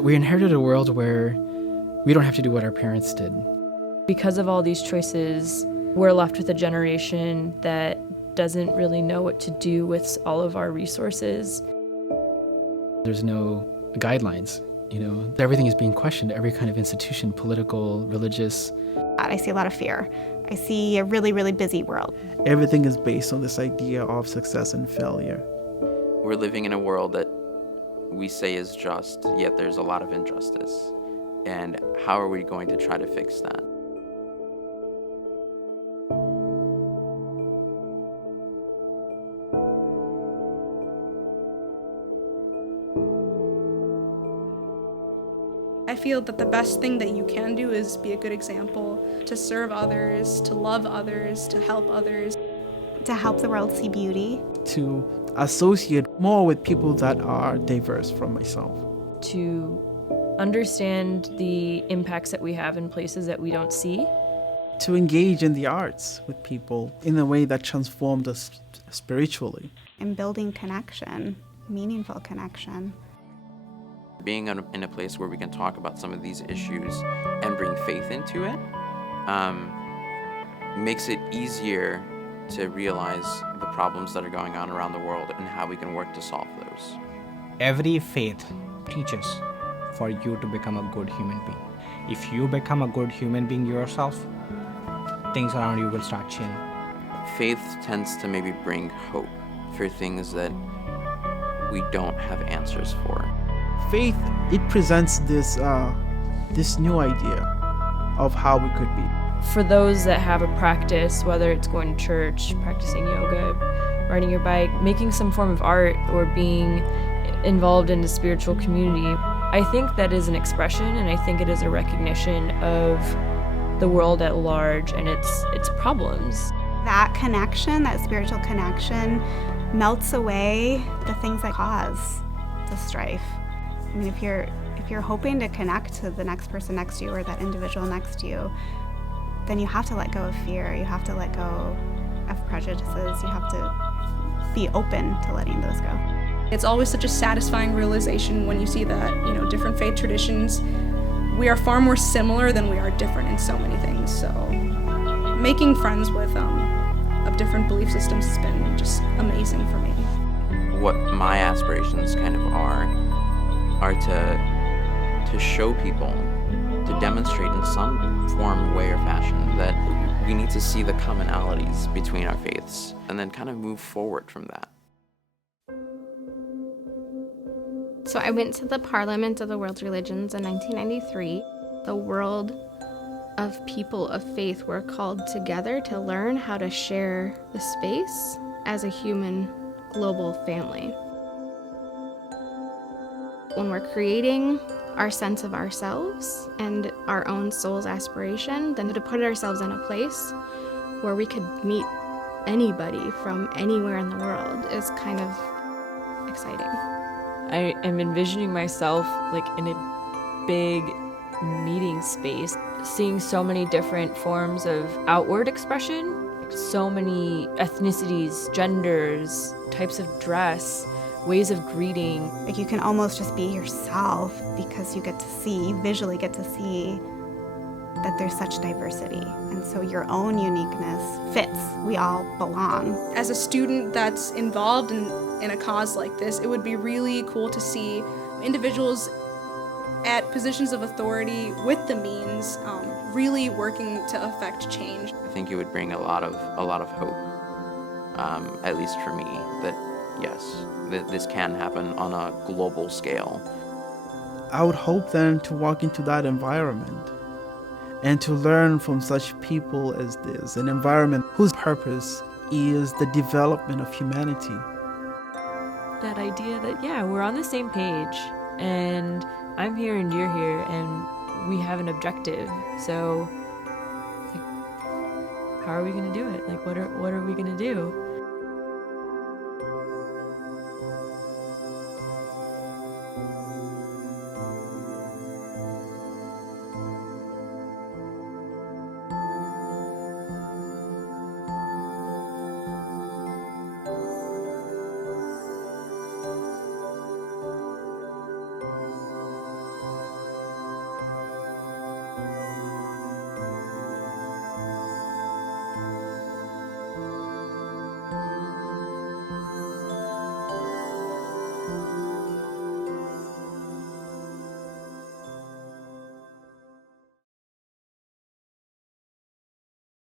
We inherited a world where we don't have to do what our parents did. Because of all these choices, we're left with a generation that doesn't really know what to do with all of our resources. There's no guidelines, Everything is being questioned, every kind of institution, political, religious. I see a lot of fear. I see a really, really busy world. Everything is based on this idea of success and failure. We're living in a world that we say is just, yet there's a lot of injustice. And how are we going to try to fix that? I feel that the best thing that you can do is be a good example, to serve others, to love others, to help others. To help the world see beauty. To associate more with people that are diverse from myself. To understand the impacts that we have in places that we don't see. To engage in the arts with people in a way that transformed us spiritually. And building connection, meaningful connection. Being in a place where we can talk about some of these issues and bring faith into it makes it easier to realize the problems that are going on around the world and how we can work to solve those. Every faith teaches for you to become a good human being. If you become a good human being yourself, things around you will start changing. Faith tends to maybe bring hope for things that we don't have answers for. Faith, it presents this new idea of how we could be. For those that have a practice, whether it's going to church, practicing yoga, riding your bike, making some form of art, or being involved in a spiritual community, I think that is an expression, and I think it is a recognition of the world at large and its problems. That connection, that spiritual connection, melts away the things that cause the strife. I mean, if you're hoping to connect to the next person next to you or that individual next to you, then you have to let go of fear. You have to let go of prejudices. You have to be open to letting those go. It's always such a satisfying realization when you see that, different faith traditions, we are far more similar than we are different in so many things. So making friends with of different belief systems has been just amazing for me. What my aspirations kind of are to show people, to demonstrate in some form, way, or fashion that we need to see the commonalities between our faiths and then kind of move forward from that. So I went to the Parliament of the World's Religions in 1993. The world of people of faith were called together to learn how to share the space as a human global family. When we're creating our sense of ourselves and our own soul's aspiration, then to put ourselves in a place where we could meet anybody from anywhere in the world is kind of exciting. I am envisioning myself in a big meeting space, seeing so many different forms of outward expression, so many ethnicities, genders, types of dress, ways of greeting. You can almost just be yourself because you visually get to see that there's such diversity. And so your own uniqueness fits. We all belong. As a student that's involved in a cause like this, it would be really cool to see individuals at positions of authority with the means really working to affect change. I think it would bring a lot of hope, at least for me, that yes, this can happen on a global scale. I would hope then to walk into that environment and to learn from such people as this, an environment whose purpose is the development of humanity. That idea that, we're on the same page, and I'm here and you're here, and we have an objective. So, how are we going to do it? What are we going to do?